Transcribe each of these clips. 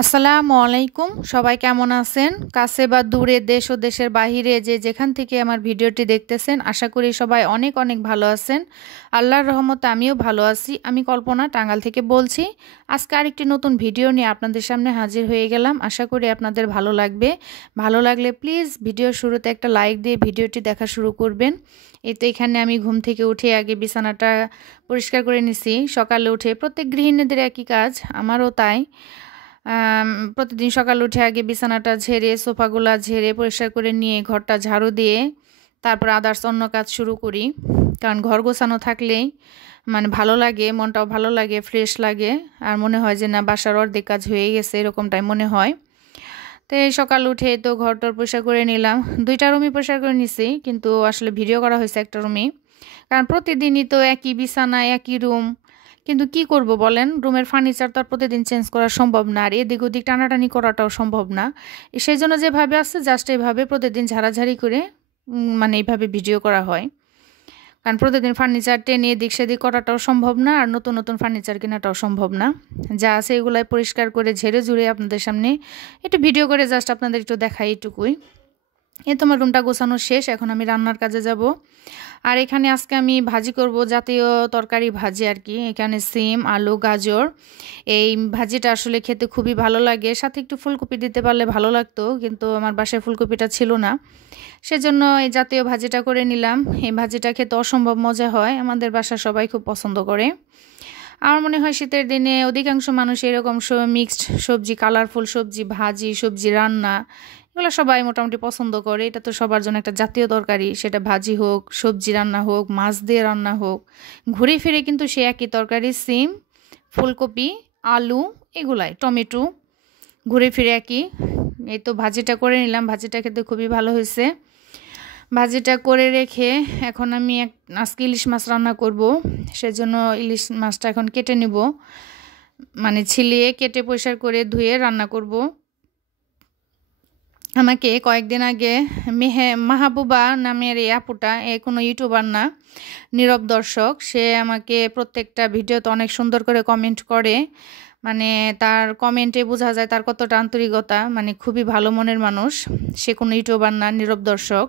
আসসালামু আলাইকুম। সবাই কেমন আছেন? কাছে বা দূরে, দেশ ও দেশের বাহিরে যে যেখান থেকে আমার ভিডিওটি দেখতেছেন, আশা করি সবাই অনেক অনেক ভালো আছেন। আল্লাহর রহমতে আমিও ভালো আছি। আমি কল্পনা, টাঙ্গাইল থেকে বলছি। আজকে আরেকটি নতুন ভিডিও নিয়ে আপনাদের সামনে হাজির হয়ে গেলাম। আশা করি আপনাদের ভালো লাগবে। ভালো লাগলে প্লিজ ভিডিওর শুরুতে একটা লাইক দিয়ে ভিডিওটি দেখা শুরু করবেন। এই তো এখানে আমি ঘুম থেকে উঠে আগে বিছানাটা পরিষ্কার করে নিছি। সকালে উঠে প্রত্যেক গৃহিণীদের একই কাজ, আমারও তাই। প্রতিদিন সকালে উঠে আগে বিছানাটা ঝেড়ে, সোফাগুলা ঝেড়ে পরিষ্কার করে নিয়ে ঘরটা ঝাড়ু দিয়ে তারপর আদার্স অন্য কাজ শুরু করি। কারণ ঘর গোছানো থাকলেই মানে ভালো লাগে, মনটাও ভালো লাগে, ফ্রেশ লাগে। আর মনে হয় যে না, বাসার অর্ধেক কাজ হয়ে গেছে, এরকমটাই মনে হয়। তো এই সকাল উঠে তো ঘরটর পরিষ্কার করে নিলাম। 2টা রুমই পরিষ্কার করে নিছি, কিন্তু আসলে ভিডিও করা হয়েছে একটা রুমই। কারণ প্রতিদিনই তো একই বিছানা, একই রুম। কিন্তু কি করব বলেন, রুমের ফার্নিচার তো আর প্রতিদিন চেঞ্জ করা সম্ভব না, আর এদিক ওদিক টানাটানি করাটাও সম্ভব না। সেই জন্য যেভাবে আছে জাস্ট এইভাবে প্রতিদিন ঝাড়াঝাড়ি করে মানে এইভাবে ভিডিও করা হয়। কারণ প্রতিদিন ফার্নিচার টেনে এদিক সেদিক করাটাও সম্ভব না, আর নতুন নতুন ফার্নিচার কেনাটাও সম্ভব না। যা আছে এগুলাই পরিষ্কার করে ঝেড়ে ঝুড়ে আপনাদের সামনে একটু ভিডিও করে জাস্ট আপনাদের একটু দেখাই, এইটুকুই। এই তোমার রুমটা গোছানো শেষ, এখন আমি রান্নার কাজে যাব। আর এখানে আজকে আমি ভাজি করব, জাতীয় তরকারি ভাজি আর কি। এখানে সিম, আলু, গাজর। এই ভাজিটা আসলে খেতে খুবই ভালো লাগে, সাথে একটু ফুলকপি দিতে পারলে ভালো লাগতো, কিন্তু আমার বাসায় ফুলকপিটা ছিল না। সেজন্য এই জাতীয় ভাজিটা করে নিলাম। এই ভাজিটা খেতে অসম্ভব মজা হয়, আমাদের বাসা সবাই খুব পছন্দ করে। আমার মনে হয় শীতের দিনে অধিকাংশ মানুষ এরকম মিক্সড সবজি, কালারফুল সবজি, ভাজি, সবজি রান্না, এগুলো সবাই মোটামুটি পছন্দ করে। এটা তো সবার জন্য একটা জাতীয় তরকারি, সেটা ভাজি হোক, সবজি রান্না হোক, মাছ দিয়ে রান্না হোক, ঘুরে ফিরে কিন্তু সে একই তরকারি। সিম, ফুলকপি, আলু, এগুলাই, টমেটো, ঘুরে ফিরে একই। এই তো ভাজিটা করে নিলাম, ভাজিটা খেতে খুবই ভালো হয়েছে। ভাজিটা করে রেখে এখন আমি আজকে ইলিশ মাছ রান্না করব। সেজন্য ইলিশ মাছটা এখন কেটে নেব, মানে ছিলিয়ে কেটে পরিষ্কার করে ধুয়ে রান্না করব। আমাকে কয়েকদিন আগে মাহবুবা নামের এই আপুটা, কোনো ইউটিউবার না, নীরব দর্শক, সে আমাকে প্রত্যেকটা ভিডিওতে অনেক সুন্দর করে কমেন্ট করে। মানে তার কমেন্টে বোঝা যায় তার কতটা আন্তরিকতা, মানে খুবই ভালো মনের মানুষ। সে কোনো ইউটিউবার না, নীরব দর্শক।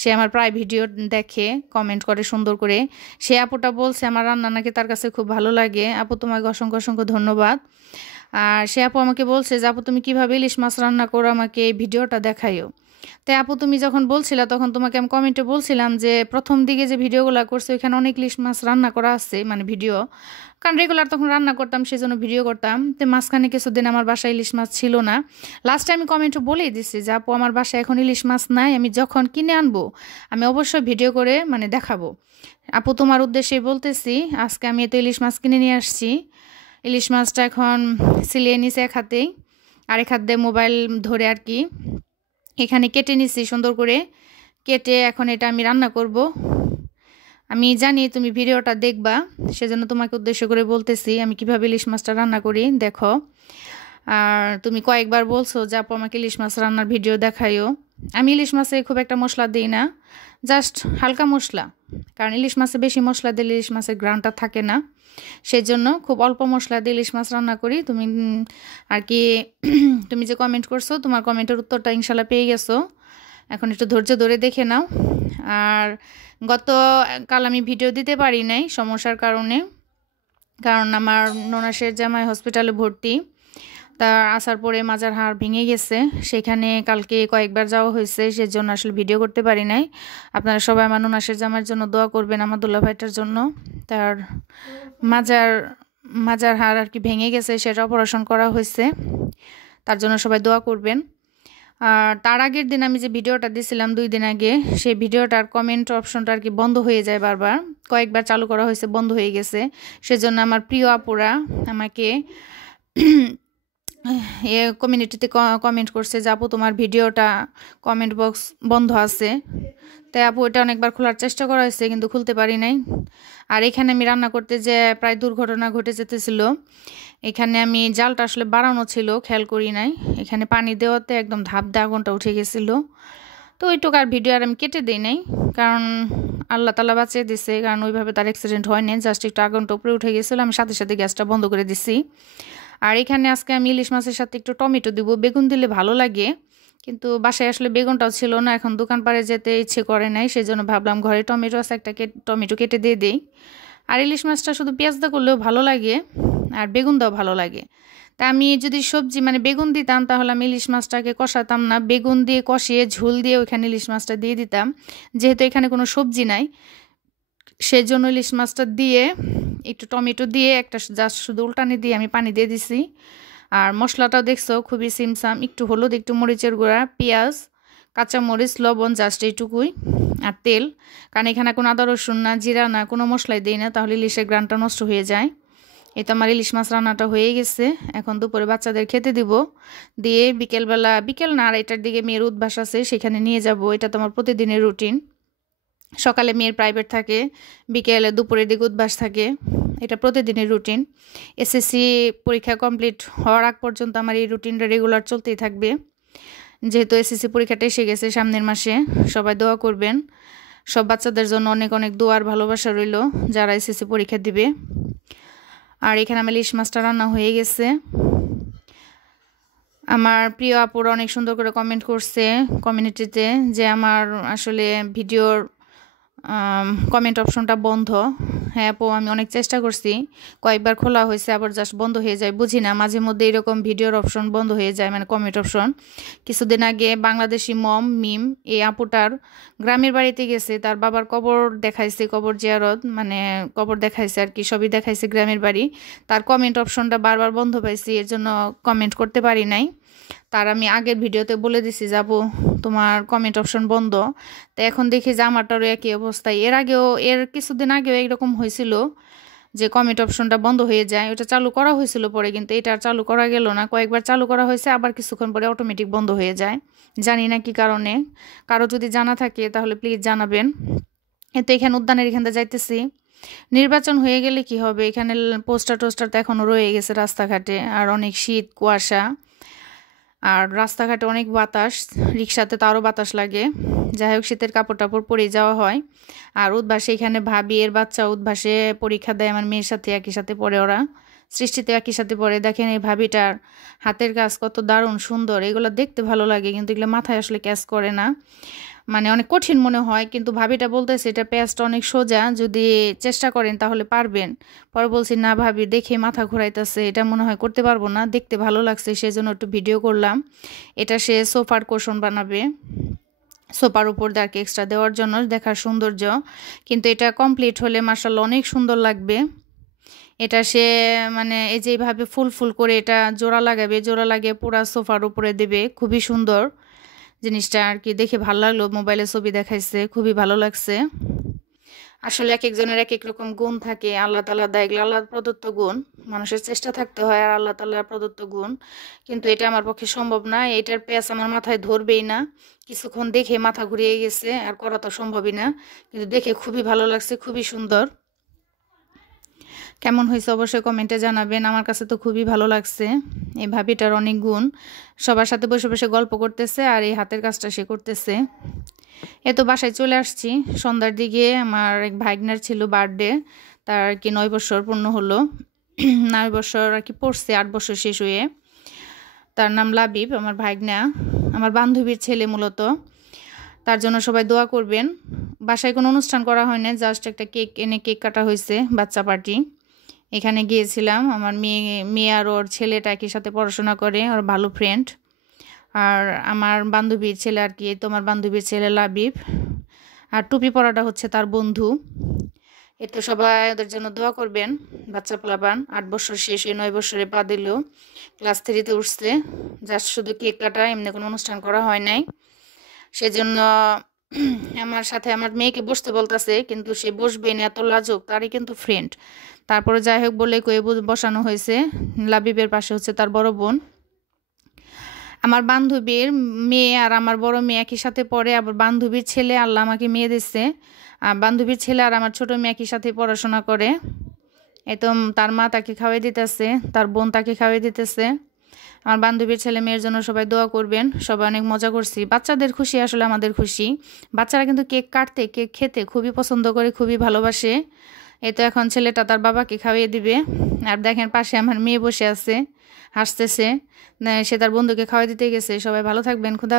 সে আমার প্রায় ভিডিও দেখে, কমেন্ট করে সুন্দর করে। সে আপুটা বলছে আমার রান্না নাকি তার কাছে খুব ভালো লাগে। আপু, তোমাকে অসংখ্য অসংখ্য ধন্যবাদ। আর সে আপু আমাকে বলছে যে আপু, তুমি কীভাবে ইলিশ মাছ রান্না করো, আমাকে এই ভিডিওটা দেখাইও। তাই আপু, তুমি যখন বলছিলা তখন তোমাকে আমি কমেন্টে বলছিলাম যে প্রথম দিকে যে ভিডিওগুলো করছে ওইখানে অনেক ইলিশ মাছ রান্না করা আছে, মানে ভিডিও। কারণ রেগুলার তখন রান্না করতাম, সেই জন্য ভিডিও করতাম। তো মাঝখানে কিছুদিন আমার বাসায় ইলিশ মাছ ছিল না। লাস্টে আমি কমেন্টে বলেই দিছি যে আপু, আমার বাসায় এখন ইলিশ মাছ নাই, আমি যখন কিনে আনবো আমি অবশ্যই ভিডিও করে মানে দেখাবো। আপু, তোমার উদ্দেশ্যে বলতেছি, আজকে আমি তো ইলিশ মাছ কিনে নিয়ে আসছি। ইলিশ মাছটা এখন সিলিয়ে নিছে এক হাতেই, আরেক হাত দিয়ে মোবাইল ধরে আর কি। এখানে কেটে নিছি সুন্দর করে, কেটে এখন এটা আমি রান্না করব। আমি জানি তুমি ভিডিওটা দেখবা, সেজন্য তোমাকে উদ্দেশ্য করে বলতেছি আমি কিভাবে ইলিশ মাছটা রান্না করি, দেখো। আর তুমি কয়েকবার বলছো যে আপু, আমাকে ইলিশ মাছ রান্নার ভিডিও দেখাইও। আমি ইলিশ মাছে খুব একটা মশলা দিই না, জাস্ট হালকা মশলা। কারণ ইলিশ মাছে বেশি মশলা দিলে ইলিশ মাছের গ্রানটা থাকে না, সেজন্য খুব অল্প মশলা দিয়ে ইলিশ মাছ রান্না করি। তুমি আর কি তুমি যে কমেন্ট করছো, তোমার কমেন্টের উত্তরটা ইনশাল্লাহ পেয়ে গেছো। এখন একটু ধৈর্য ধরে দেখে নাও। আর গতকাল আমি ভিডিও দিতে পারি নাই সমস্যার কারণে, কারণ আমার ননাসের জামাই হসপিটালে ভর্তি। তার আসার পরে মাজার হাড় ভেঙে গেছে, সেখানে কালকে কয়েকবার যাওয়া হয়েছে, সেজন্য আসলে ভিডিও করতে পারি নাই। আপনারা সবাই আমার ননাসের জামাইয়ের জন্য দোয়া করবেন, আমাদুল্লাহ ভাইটার জন্য। তার মাজার হাড় আর কি ভেঙে গেছে, সেটা অপারেশন করা হয়েছে, তার জন্য সবাই দোয়া করবেন। আর তার আগের দিন আমি যে ভিডিওটা দিয়েছিলাম 2 দিন আগে, সেই ভিডিওটার কমেন্ট অপশনটা আর কি বন্ধ হয়ে যায় বারবার। কয়েকবার চালু করা হয়েছে, বন্ধ হয়ে গেছে। সেজন্য আমার প্রিয় আপুরা আমাকে কমিউনিটিতে কমেন্ট করছে যে আপু, তোমার ভিডিওটা কমেন্ট বক্স বন্ধ আছে। তাই আপু, এটা অনেকবার খোলার চেষ্টা করা হয়েছে, কিন্তু খুলতে পারি নাই। আর এখানে আমি রান্না করতে যে প্রায় দুর্ঘটনা ঘটে যেতেছিল। এখানে আমি জালটা আসলে বাড়ানো ছিল, খেয়াল করি নাই। এখানে পানি দেওয়াতে একদম ধাপ দিয়ে আগুনটা উঠে গেছিলো। তো ওইটুকু আর ভিডিও আর আমি কেটে দিই নাই, কারণ আল্লাহ তালা বাঁচিয়ে দিছে। কারণ ওইভাবে তার অ্যাক্সিডেন্ট হয়নি, জাস্ট একটু আগুনটা উপরে উঠে গেছিলো, আমি সাথে সাথে গ্যাসটা বন্ধ করে দিছি। আর এখানে আজকে আমি ইলিশ মাছের সাথে একটু টমেটো দিব, বেগুন দিলে ভালো লাগে, কিন্তু বাসায় আসলে বেগুনটাও ছিল না, এখন দোকান পাড়ে যেতে ইচ্ছে করে নাই, সেজন্য ভাবলাম ঘরে টমেটো আছে, একটা টমেটো কেটে দিয়ে দিই। আর ইলিশ মাছটা শুধু পেঁয়াজ দা করলেও ভালো লাগে, আর বেগুন দাও ভালো লাগে। তা আমি যদি সবজি মানে বেগুন দিতাম তাহলে আমি ইলিশ মাছটাকে কষাতাম না, বেগুন দিয়ে কষিয়ে ঝোল দিয়ে ওইখানে ইলিশ মাছটা দিয়ে দিতাম। যেহেতু এখানে কোনো সবজি নাই, সেজন্য ইলিশ মাছটা দিয়ে একটু টমেটো দিয়ে একটা জাস্ট শুধু উল্টানি দিয়ে আমি পানি দিয়ে দিছি। আর মশলাটাও দেখছো খুবই সিমসাম, একটু হলুদ, একটু মরিচের গুঁড়া, পেঁয়াজ, কাঁচামরিচ, লবণ, জাস্ট এইটুকুই, আর তেল। কারণ এখানে কোনো আদা রসুন না, জিরা না, কোনো মশলাই দিই না, তাহলে ইলিশের গ্রানটা নষ্ট হয়ে যায়। এই তো আমার ইলিশ মাছ রান্নাটা হয়ে গেছে, এখন দুপুরে বাচ্চাদের খেতে দিব, দিয়ে বিকেলবেলা, বিকেল না 2:30টার দিকে মেয়ের উদ্বাস আছে, সেখানে নিয়ে যাব। এটা তো আমার প্রতিদিনের রুটিন। সকালে মেয়ের প্রাইভেট থাকে, বিকেলে দুপুরের দিকে উদ্বাস থাকে, এটা প্রতিদিনের রুটিন। এসএসসি পরীক্ষা কমপ্লিট হওয়ার আগ পর্যন্ত আমার এই রুটিনটা রেগুলার চলতেই থাকবে। যেহেতু এসএসসি পরীক্ষাটা এসে গেছে সামনের মাসে, সবাই দোয়া করবেন। সব বাচ্চাদের জন্য অনেক অনেক দোয়ার ভালোবাসা রইল যারা এসএসসি পরীক্ষা দিবে। আর এখানে আমার ইলিশ মাছটা রান্না হয়ে গেছে। আমার প্রিয় আপুরা অনেক সুন্দর করে কমেন্ট করছে কমিউনিটিতে যে আমার আসলে ভিডিওর কমেন্ট অপশনটা বন্ধ। হ্যাঁ আপু, আমি অনেক চেষ্টা করছি, কয়েকবার খোলা হয়েছে আবার জাস্ট বন্ধ হয়ে যায়, বুঝি না, মাঝে মধ্যে এরকম ভিডিওর অপশন বন্ধ হয়ে যায়, মানে কমেন্ট অপশন। কিছুদিন আগে বাংলাদেশি মম মিম এই আপুটার গ্রামের বাড়িতে গেছে, তার বাবার কবর দেখাইছে, কবর জিয়ারত মানে কবর দেখাইছে আর কি, সবই দেখাইছে গ্রামের বাড়ি। তার কমেন্ট অপশনটা বারবার বন্ধ পাইছি, এর জন্য কমেন্ট করতে পারি নাই। তার আমি আগের ভিডিওতে বলে দিছি যাবো তোমার কমেন্ট অপশন বন্ধ। তো এখন দেখি যে আমারটারও একই অবস্থায়, এর কিছুদিন আগেও এরকম হয়েছিল যে কমেন্ট অপশনটা বন্ধ হয়ে যায়, ওটা চালু করা হয়েছিল পরে, কিন্তু এটা আর চালু করা গেল না। কয়েকবার চালু করা হয়েছে, আবার কিছুক্ষণ পরে অটোমেটিক বন্ধ হয়ে যায়, জানি না কি কারণে। কারো যদি জানা থাকে তাহলে প্লিজ জানাবেন। তো এখানে উদ্যানের এখানটা যাইতেছি। নির্বাচন হয়ে গেলে কি হবে, এখানে পোস্টার টোস্টার তো এখনও রয়ে গেছে রাস্তাঘাটে, আর অনেক শীত কুয়াশা, আর রাস্তাঘাটে অনেক বাতাস, রিক্সাতে তো আরও বাতাস লাগে। যাই হোক, শীতের কাপড় টাপড় পরে যাওয়া হয়। আর উদ্ভাসে এখানে ভাবি এর বাচ্চা উদ্ভাসে পরীক্ষা দেয় আমার মেয়ের সাথে, একই সাথে পড়ে ওরা, সৃষ্টিতে একই সাথে পড়ে। দেখেন এই ভাবিটার হাতের কাজ কত দারুণ সুন্দর, এগুলো দেখতে ভালো লাগে, কিন্তু এগুলো মাথায় আসলে ক্যাচ করে না, মানে অনেক কঠিন মনে হয়। কিন্তু ভাবিটা বলতেছে এটা পেঁয়াজটা অনেক সোজা, যদি চেষ্টা করেন তাহলে পারবেন। পরে বলছি না ভাবি, দেখে মাথা ঘোরাইতেছে, এটা মনে হয় করতে পারবো না, দেখতে ভালো লাগছে সেজন্য একটু ভিডিও করলাম। এটা সে সোফার কোশন বানাবে, সোফার উপর দাঁড়কে এক্সট্রা দেওয়ার জন্য, দেখার সৌন্দর্য। কিন্তু এটা কমপ্লিট হলে মাশাআল্লাহ অনেক সুন্দর লাগবে। এটা সে মানে এই যেভাবে ফুল ফুল করে এটা জোড়া লাগাবে, জোড়া লাগিয়ে পুরা সোফার উপরে দেবে, খুবই সুন্দর জিনিসটা আর কি, দেখে ভালো লাগলো। মোবাইলে ছবি দেখাইছে, খুবই ভালো লাগছে। আসলে এক একজনের এক এক রকম গুণ থাকে, আল্লাহ তাআলা দেয়, এগুলো আল্লাহ প্রদত্ত গুণ, মানুষের চেষ্টা থাকতে হয়, আর আল্লাহ তাআলার প্রদত্ত গুণ। কিন্তু এটা আমার পক্ষে সম্ভব না, এটার পেঁয়াজ আমার মাথায় ধরবেই না, কিছুক্ষণ দেখে মাথা ঘুরিয়ে গেছে, আর করা তো সম্ভবই না। কিন্তু দেখে খুবই ভালো লাগছে, খুবই সুন্দর। কেমন হয়েছে অবশ্যই কমেন্টে জানাবেন, আমার কাছে তো খুবই ভালো লাগছে। এই ভাবিটার অনেক গুণ, সবার সাথে বসে বসে গল্প করতেছে, আর এই হাতের কাজটা সে করতেছে। এ তো বাসায় চলে আসছি সন্ধ্যার দিকে, আমার এক ভাইগনার ছিল বার্থডে, তার আর কি 9 বছর পূর্ণ হলো, 9 বছর আর কি পড়ছে, 8 বছর শেষ হয়ে। তার নাম লাবিব, আমার ভাইগনা, আমার বান্ধবীর ছেলে মূলত। তার জন্য সবাই দোয়া করবেন। বাসায় কোনো অনুষ্ঠান করা হয় না, জাস্ট একটা কেক এনে কেক কাটা হয়েছে, বাচ্চা পার্টি। এখানে গিয়েছিলাম, আমার মেয়ে আর ওর ছেলেটা একই সাথে পড়াশোনা করে, ওর ভালো ফ্রেন্ড। আর আমার বান্ধবীর ছেলে আর কি, তোমার বান্ধবীর ছেলে লাবিব, আর টুপি পরাটা হচ্ছে তার বন্ধু। এ তো সবাই ওদের জন্য দোয়া করবেন। বাচ্চা পোলাপান 8 বছর শেষ হয়ে 9 বছরে পা দিল, ক্লাস 3-তে উঠছে। জাস্ট শুধু কেক কাটা, এমনি কোনো অনুষ্ঠান করা হয় নাই। সেজন্য আমার সাথে আমার মেয়েকে বসতে বলতেছে, কিন্তু সে বসবে না, এত লাজুক, তারই কিন্তু ফ্রেন্ড। তারপরে যাই হোক বলে কয়ে বসানো হয়েছে। লাবিবের পাশে হচ্ছে তার বড় বোন। আমার বান্ধবীর মেয়ে আর আমার বড় মেয়ে একই সাথে পড়ে, আবার বান্ধবীর ছেলে আল্লাহ আমাকে মেয়ে দিচ্ছে, আর বান্ধবীর ছেলে আর আমার ছোট মেয়ে একই সাথে পড়াশোনা করে। এই তো তার মা তাকে খাওয়াই দিতেছে, তার বোন তাকে খাওয়াই দিতেছে। আমার বান্ধবীর ছেলে মেয়ের জন্য সবাই দোয়া করবেন। সবাই অনেক মজা করছি, বাচ্চাদের খুশি আসলে আমাদের খুশি। বাচ্চারা কিন্তু কেক কাটতে, কেক খেতে খুবই পছন্দ করে, খুবই ভালোবাসে। এই তো এখন ছেলেটা তার বাবাকে খাইয়ে দিবে। আর দেখেন পাশে আমার মেয়ে বসে আছে, হাসতেছে। সে তার বন্ধুকে খাওয়াই দিতে গেছে। সবাই ভালো থাকবেন। খুদা